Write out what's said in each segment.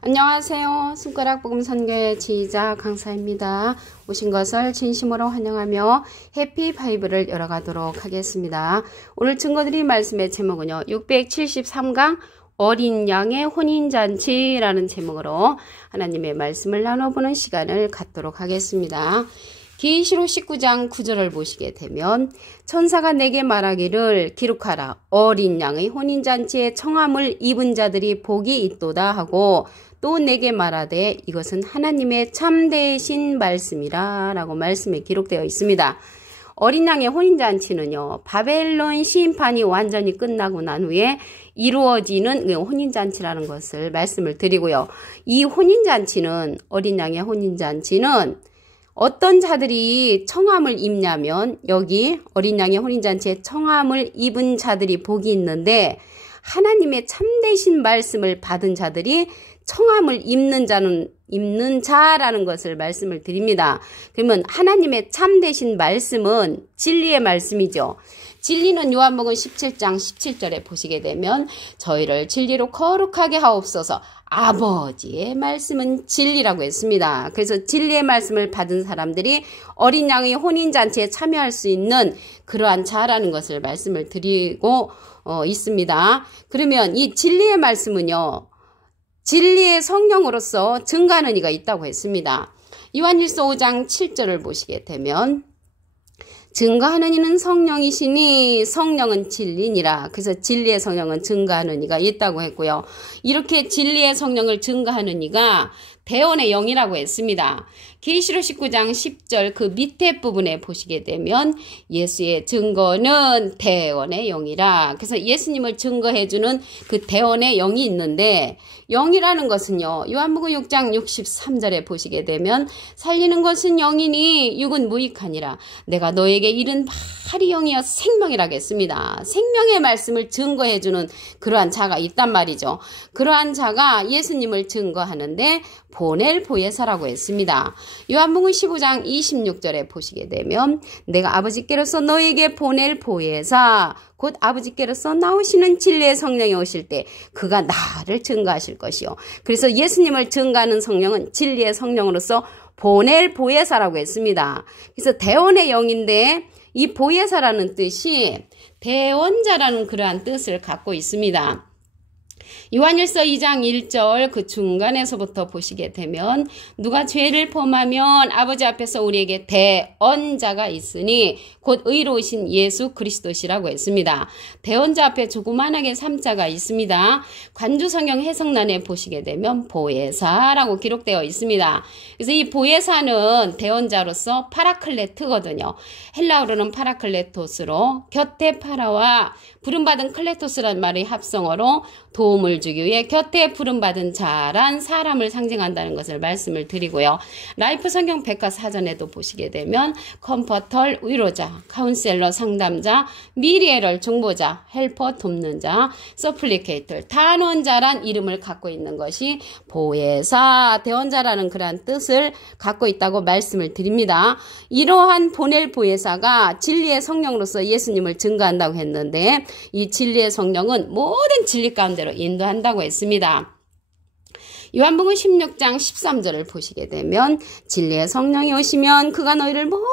안녕하세요. 손가락 복음 선교의 지휘자 강사입니다. 오신 것을 진심으로 환영하며 해피 바이블을 열어가도록 하겠습니다. 오늘 증거드릴 말씀의 제목은요. 673강 어린 양의 혼인잔치라는 제목으로 하나님의 말씀을 나눠보는 시간을 갖도록 하겠습니다. 계시록 19장 9절을 보시게 되면 천사가 내게 말하기를 기록하라. 어린 양의 혼인잔치에 청함을 입은 자들이 복이 있도다 하고 또 내게 말하되 이것은 하나님의 참되신 말씀이라 라고 말씀에 기록되어 있습니다. 어린 양의 혼인잔치는요. 바벨론 심판이 완전히 끝나고 난 후에 이루어지는 혼인잔치라는 것을 말씀을 드리고요. 이 혼인잔치는 어린 양의 혼인잔치는 어떤 자들이 청함을 입냐면 여기 어린 양의 혼인잔치에 청함을 입은 자들이 복이 있는데 하나님의 참되신 말씀을 받은 자들이 청함을 입는 자라는 것을 말씀을 드립니다. 그러면 하나님의 참되신 말씀은 진리의 말씀이죠. 진리는 요한복음 17장 17절에 보시게 되면 저희를 진리로 거룩하게 하옵소서. 아버지의 말씀은 진리라고 했습니다. 그래서 진리의 말씀을 받은 사람들이 어린 양의 혼인잔치에 참여할 수 있는 그러한 자라는 것을 말씀을 드리고 있습니다. 그러면 이 진리의 말씀은요. 진리의 성령으로서 증거하는 이가 있다고 했습니다. 요한일서 5장 7절을 보시게 되면 증거하는 이는 성령이시니 성령은 진리니라. 그래서 진리의 성령은 증거하는 이가 있다고 했고요. 이렇게 진리의 성령을 증거하는 이가 대언의 영이라고 했습니다. 계시록 19장 10절 그 밑에 부분에 보시게 되면 예수의 증거는 대언의 영이라. 그래서 예수님을 증거해주는 그 대언의 영이 있는데 영이라는 것은요. 요한복음 6장 63절에 보시게 되면 살리는 것은 영이니 육은 무익하니라. 내가 너에게 이른 바리 영이여 생명이라고 했습니다. 생명의 말씀을 증거해주는 그러한 자가 있단 말이죠. 그러한 자가 예수님을 증거하는데 보낼 보혜사라고 했습니다. 요한복음 15장 26절에 보시게 되면 내가 아버지께로서 너에게 보낼 보혜사 곧 아버지께로서 나오시는 진리의 성령이 오실 때 그가 나를 증거하실 것이요. 그래서 예수님을 증거하는 성령은 진리의 성령으로서 보낼 보혜사라고 했습니다. 그래서 대언의 영인데 이 보혜사라는 뜻이 대언자라는 그러한 뜻을 갖고 있습니다. 요한일서 2장 1절 그 중간에서부터 보시게 되면 누가 죄를 범하면 아버지 앞에서 우리에게 대언자가 있으니 곧 의로우신 예수 그리스도시라고 했습니다. 대언자 앞에 조그만하게 3자가 있습니다. 관주성경 해석란에 보시게 되면 보혜사라고 기록되어 있습니다. 그래서 이 보혜사는 대언자로서 파라클레트거든요. 헬라어로는 파라클레토스로 곁에 파라와 부름받은 클레토스란 말의 합성어로 도움을 주기 위해 곁에 부름받은 자란 사람을 상징한다는 것을 말씀을 드리고요. 라이프 성경 백과사전에도 보시게 되면 컴포터 위로자, 카운셀러 상담자, 미리에럴 중보자, 헬퍼 돕는 자, 서플리케이터 단원자란 이름을 갖고 있는 것이 보혜사, 대언자라는 그러한 뜻을 갖고 있다고 말씀을 드립니다. 이러한 보낼 보혜사가 진리의 성령으로서 예수님을 증거한다고 했는데 이 진리의 성령은 모든 진리 가운데로 인도한다고 했습니다. 요한복음 16장 13절을 보시게 되면 진리의 성령이 오시면 그가 너희를 모든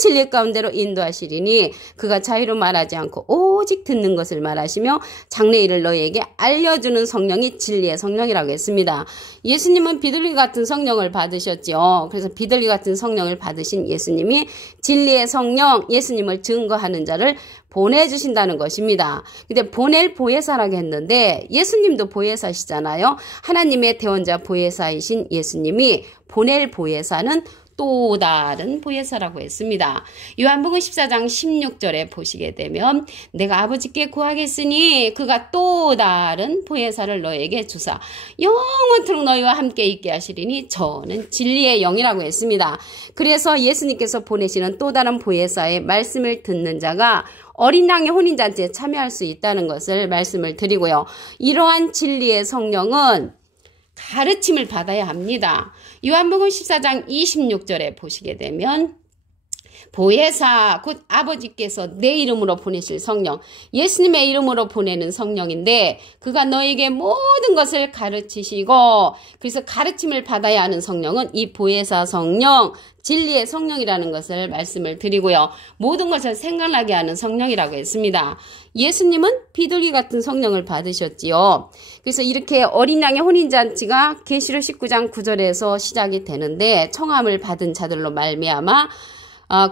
진리 가운데로 인도하시리니 그가 자유로 말하지 않고 오직 듣는 것을 말하시며 장래일을 너희에게 알려주는 성령이 진리의 성령이라고 했습니다. 예수님은 비둘기 같은 성령을 받으셨죠. 그래서 비둘기 같은 성령을 받으신 예수님이 진리의 성령, 예수님을 증거하는 자를 보내주신다는 것입니다. 근데 보낼 보혜사라고 했는데 예수님도 보혜사시잖아요. 하나님의 대언자 보혜사이신 예수님이 보낼 보혜사는 또 다른 보혜사라고 했습니다. 요한복음 14장 16절에 보시게 되면 내가 아버지께 구하겠으니 그가 또 다른 보혜사를 너에게 주사 영원토록 너희와 함께 있게 하시리니 저는 진리의 영이라고 했습니다. 그래서 예수님께서 보내시는 또 다른 보혜사의 말씀을 듣는 자가 어린 양의 혼인잔치에 참여할 수 있다는 것을 말씀을 드리고요. 이러한 진리의 성령은 가르침을 받아야 합니다. 요한복음 14장 26절에 보시게 되면 보혜사 곧 아버지께서 내 이름으로 보내실 성령, 예수님의 이름으로 보내는 성령인데 그가 너에게 모든 것을 가르치시고, 그래서 가르침을 받아야 하는 성령은 이 보혜사 성령, 진리의 성령이라는 것을 말씀을 드리고요. 모든 것을 생각나게 하는 성령이라고 했습니다. 예수님은 비둘기 같은 성령을 받으셨지요. 그래서 이렇게 어린 양의 혼인잔치가 계시록 19장 9절에서 시작이 되는데, 청함을 받은 자들로 말미암아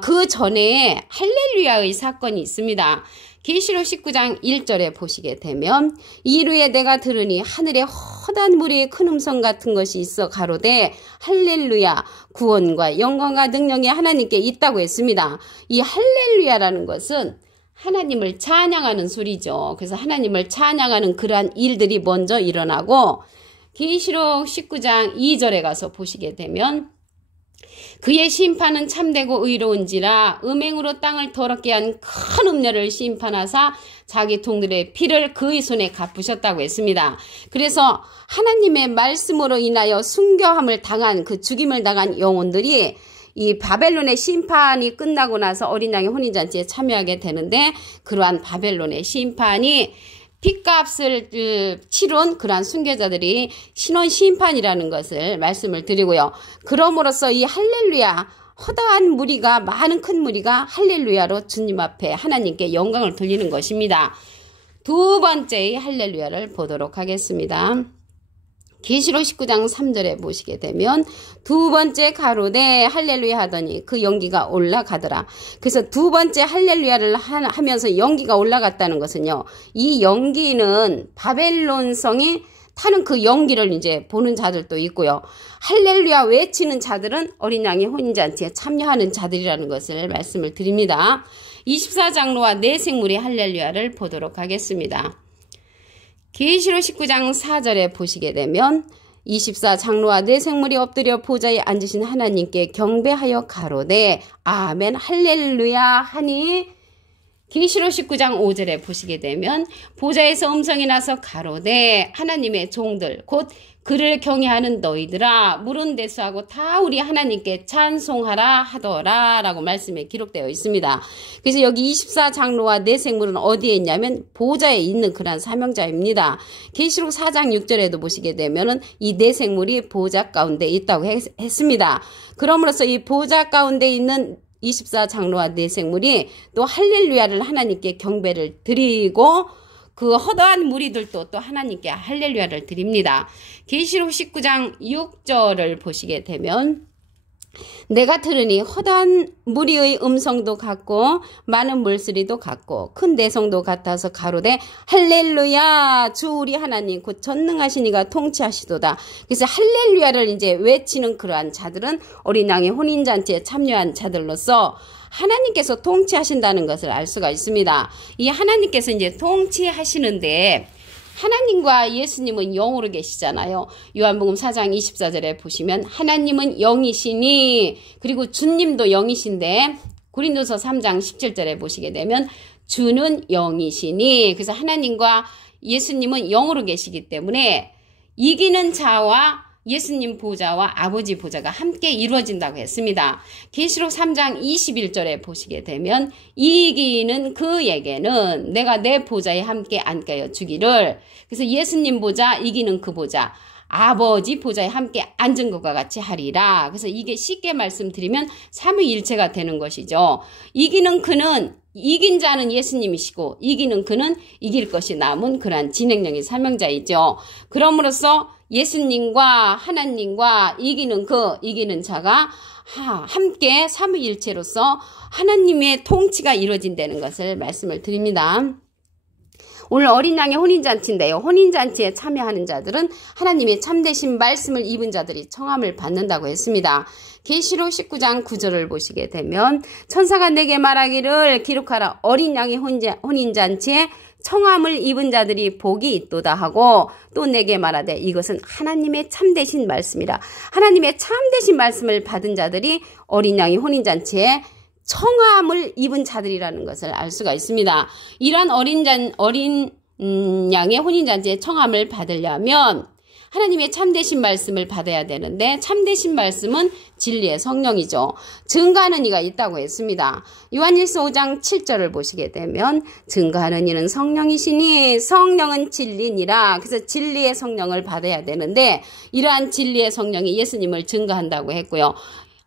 그 전에 할렐루야의 사건이 있습니다. 계시록 19장 1절에 보시게 되면, 이루에 내가 들으니 하늘에 허다한 무리의 큰 음성 같은 것이 있어 가로되 할렐루야, 구원과 영광과 능력이 하나님께 있다고 했습니다. 이 할렐루야라는 것은 하나님을 찬양하는 소리죠. 그래서 하나님을 찬양하는 그러한 일들이 먼저 일어나고, 계시록 19장 2절에 가서 보시게 되면, 그의 심판은 참되고 의로운지라 음행으로 땅을 더럽게 한 큰 음녀를 심판하사 자기 통들의 피를 그의 손에 갚으셨다고 했습니다. 그래서 하나님의 말씀으로 인하여 순교함을 당한, 그 죽임을 당한 영혼들이 이 바벨론의 심판이 끝나고 나서 어린 양의 혼인잔치에 참여하게 되는데, 그러한 바벨론의 심판이 핏값을 치룬 그러한 순교자들이 신원 심판이라는 것을 말씀을 드리고요. 그럼으로써 이 할렐루야, 허다한 무리가, 많은 큰 무리가 할렐루야로 주님 앞에 하나님께 영광을 돌리는 것입니다. 두 번째의 할렐루야를 보도록 하겠습니다. 계시록 19장 3절에 보시게 되면, 두 번째 가로되 할렐루야 하더니 그 연기가 올라가더라. 그래서 두 번째 할렐루야를 하면서 연기가 올라갔다는 것은요, 이 연기는 바벨론 성이 타는 그 연기를 이제 보는 자들도 있고요. 할렐루야 외치는 자들은 어린 양의 혼인잔치에 참여하는 자들이라는 것을 말씀을 드립니다. 24장로와 네 생물의 할렐루야를 보도록 하겠습니다. 계시록 19장 4절에 보시게 되면, 24장로와 네 생물이 엎드려 보좌에 앉으신 하나님께 경배하여 가로되 아멘 할렐루야 하니, 계시록 19장 5절에 보시게 되면, 보좌에서 음성이 나서 가로되 하나님의 종들 곧 그를 경외하는 너희들아 물은 대수하고 다 우리 하나님께 찬송하라 하더라 라고 말씀에 기록되어 있습니다. 그래서 여기 24장로와 네 생물은 어디에 있냐면 보좌에 있는 그러한 사명자입니다. 계시록 4장 6절에도 보시게 되면은 이 네 생물이 보좌 가운데 있다고 했습니다. 그러므로서 이 보좌 가운데 있는 24장로와 네 생물이 또 할렐루야를 하나님께 경배를 드리고, 그 허다한 무리들도 또 하나님께 할렐루야를 드립니다. 계시록 19장 6절을 보시게 되면, 내가 들으니 허다한 무리의 음성도 같고 많은 물소리도 같고 큰 대성도 같아서 가로되 할렐루야 주 우리 하나님 곧 전능하신 이가 통치하시도다. 그래서 할렐루야를 이제 외치는 그러한 자들은 어린 양의 혼인잔치에 참여한 자들로서 하나님께서 통치하신다는 것을 알 수가 있습니다. 이 하나님께서 이제 통치하시는데, 하나님과 예수님은 영으로 계시잖아요. 요한복음 4장 24절에 보시면 하나님은 영이시니, 그리고 주님도 영이신데, 고린도서 3장 17절에 보시게 되면 주는 영이시니, 그래서 하나님과 예수님은 영으로 계시기 때문에 이기는 자와 예수님 보좌와 아버지 보좌가 함께 이루어진다고 했습니다. 계시록 3장 21절에 보시게 되면 이기는 그에게는 내가 내 보좌에 함께 앉게 하여 주기를, 그래서 예수님 보좌, 이기는 그 보좌, 아버지 보좌에 함께 앉은 것과 같이 하리라. 그래서 이게 쉽게 말씀드리면 삼위일체가 되는 것이죠. 이기는 그는, 이긴 자는 예수님이시고 이기는 그는 이길 것이 남은 그러한 진행령의 사명자이죠. 그럼으로써 예수님과 하나님과 이기는 그, 이기는 자가 함께 삼위일체로서 하나님의 통치가 이루어진다는 것을 말씀을 드립니다. 오늘 어린 양의 혼인잔치인데요. 혼인잔치에 참여하는 자들은 하나님의 참되신 말씀을 입은 자들이 청함을 받는다고 했습니다. 계시록 19장 9절을 보시게 되면 천사가 내게 말하기를 기록하라. 어린 양의 혼인잔치에 청함을 입은 자들이 복이 있도다 하고, 또 내게 말하되 이것은 하나님의 참되신 말씀이라. 하나님의 참되신 말씀을 받은 자들이 어린 양의 혼인잔치에 청함을 입은 자들이라는 것을 알 수가 있습니다. 이러한 어린 양의 혼인잔치에 청함을 받으려면 하나님의 참되신 말씀을 받아야 되는데 참되신 말씀은 진리의 성령이죠. 증거하는 이가 있다고 했습니다. 요한일서 5장 7절을 보시게 되면 증거하는 이는 성령이시니 성령은 진리니라. 그래서 진리의 성령을 받아야 되는데 이러한 진리의 성령이 예수님을 증거한다고 했고요.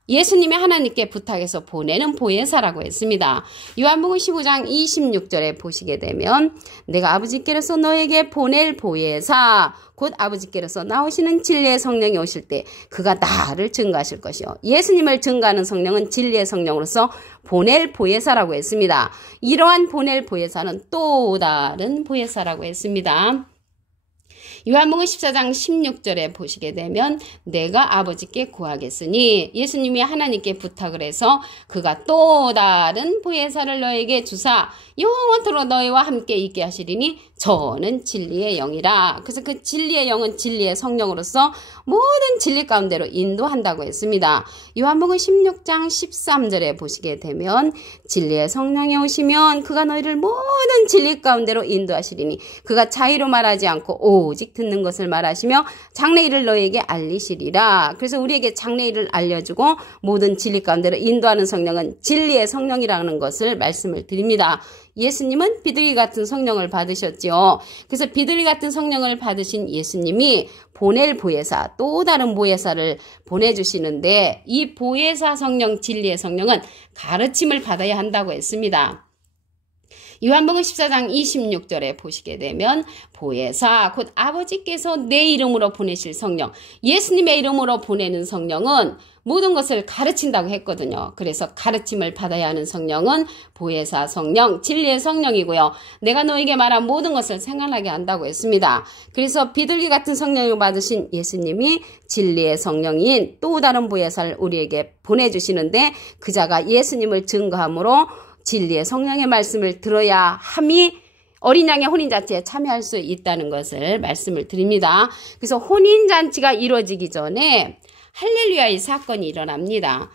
예수님이 하나님께 부탁해서 보내는 보혜사라고 했습니다. 요한복음 15장 26절에 보시게 되면 내가 아버지께로서 너에게 보낼 보혜사 곧 아버지께로서 나오시는 진리의 성령이 오실 때 그가 나를 증거하실 것이요. 예수님을 증거하는 성령은 진리의 성령으로서 보낼 보혜사라고 했습니다. 이러한 보낼 보혜사는 또 다른 보혜사라고 했습니다. 요한복음 14장 16절에 보시게 되면 내가 아버지께 구하겠으니 예수님이 하나님께 부탁을 해서 그가 또 다른 보혜사를 너에게 주사 영원토록 너희와 함께 있게 하시리니 저는 진리의 영이라. 그래서 그 진리의 영은 진리의 성령으로서 모든 진리 가운데로 인도한다고 했습니다. 요한복음 16장 13절에 보시게 되면 진리의 성령이 오시면 그가 너희를 모든 진리 가운데로 인도하시리니 그가 자의로 말하지 않고 오직 듣는 것을 말하시며 장래일을 너희에게 알리시리라. 그래서 우리에게 장래일을 알려주고 모든 진리 가운데로 인도하는 성령은 진리의 성령이라는 것을 말씀을 드립니다. 예수님은 비둘기 같은 성령을 받으셨지요. 그래서 비둘기 같은 성령을 받으신 예수님이 보낼 보혜사, 또 다른 보혜사를 보내주시는데 이 보혜사 성령, 진리의 성령은 가르침을 받아야 한다고 했습니다. 요한복음 14장 26절에 보시게 되면 보혜사 곧 아버지께서 내 이름으로 보내실 성령, 예수님의 이름으로 보내는 성령은 모든 것을 가르친다고 했거든요. 그래서 가르침을 받아야 하는 성령은 보혜사 성령, 진리의 성령이고요. 내가 너에게 말한 모든 것을 생각나게 한다고 했습니다. 그래서 비둘기 같은 성령을 받으신 예수님이 진리의 성령인 또 다른 보혜사를 우리에게 보내주시는데 그 자가 예수님을 증거함으로 진리의 성령의 말씀을 들어야 함이 어린 양의 혼인잔치에 참여할 수 있다는 것을 말씀을 드립니다. 그래서 혼인잔치가 이루어지기 전에 할렐루야의 사건이 일어납니다.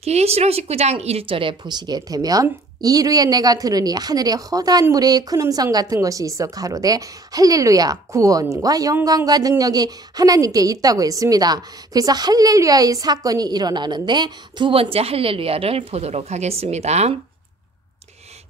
계시록 19장 1절에 보시게 되면 이루에 내가 들으니 하늘에 허다한 물의 큰 음성 같은 것이 있어 가로되 할렐루야 구원과 영광과 능력이 하나님께 있다고 했습니다. 그래서 할렐루야의 사건이 일어나는데 두 번째 할렐루야를 보도록 하겠습니다.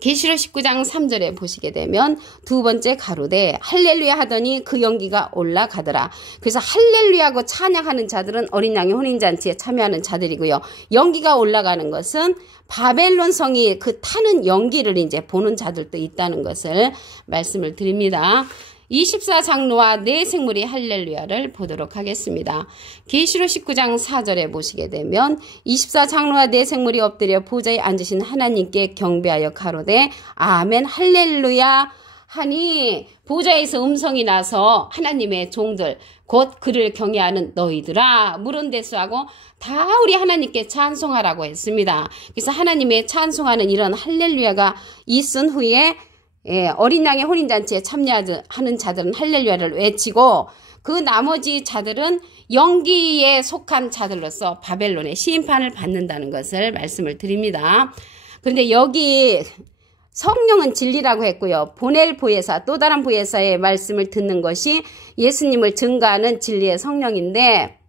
계시록 19장 3절에 보시게 되면 두 번째 가로되 할렐루야 하더니 그 연기가 올라가더라. 그래서 할렐루야고 찬양하는 자들은 어린 양의 혼인잔치에 참여하는 자들이고요. 연기가 올라가는 것은 바벨론 성이 그 타는 연기를 이제 보는 자들도 있다는 것을 말씀을 드립니다. 24장로와 네 생물이 할렐루야를 보도록 하겠습니다. 계시록 19장 4절에 보시게 되면 24장로와 네 생물이 엎드려 보좌에 앉으신 하나님께 경배하여 가로되 아멘 할렐루야 하니 보좌에서 음성이 나서 하나님의 종들 곧 그를 경외하는 너희들아 물은대수하고 다 우리 하나님께 찬송하라고 했습니다. 그래서 하나님의 찬송하는 이런 할렐루야가 있은 후에 어린 양의 혼인잔치에 참여하는 자들은 할렐루야를 외치고 그 나머지 자들은 영기에 속한 자들로서 바벨론의 심판을 받는다는 것을 말씀을 드립니다. 그런데 여기 성령은 진리라고 했고요. 보낼 보혜사, 또 다른 보혜사의 말씀을 듣는 것이 예수님을 증거하는 진리의 성령인데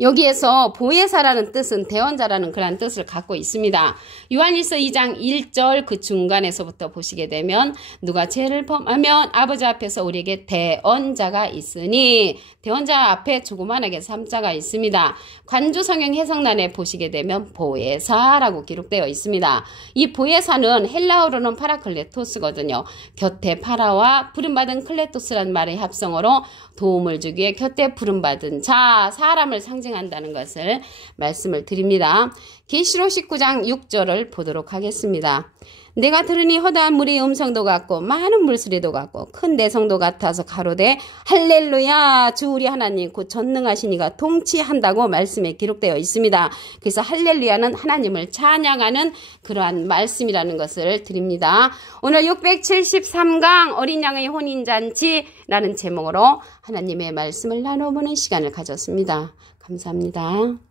여기에서 보혜사라는 뜻은 대언자라는 그런 뜻을 갖고 있습니다. 요한일서 2장 1절 그 중간에서부터 보시게 되면 누가 죄를 범하면 아버지 앞에서 우리에게 대언자가 있으니 대언자 앞에 조그만하게 3자가 있습니다. 관조성경 해석란에 보시게 되면 보혜사라고 기록되어 있습니다. 이 보혜사는 헬라어로는 파라클레토스거든요. 곁에 파라와 부름받은 클레토스라는 말의 합성어로 도움을 주기 위해 곁에 부름받은 자, 사람을 상징한다는 것을 말씀을 드립니다. 계시록 19장 6절을 보도록 하겠습니다. 내가 들으니 허다한 물의 음성도 같고 많은 물소리도 같고 큰 대성도 같아서 가로되 할렐루야 주 우리 하나님 곧 전능하신 이가 통치한다고 말씀에 기록되어 있습니다. 그래서 할렐루야는 하나님을 찬양하는 그러한 말씀이라는 것을 드립니다. 오늘 673강 어린 양의 혼인잔치라는 제목으로 하나님의 말씀을 나눠보는 시간을 가졌습니다. 감사합니다.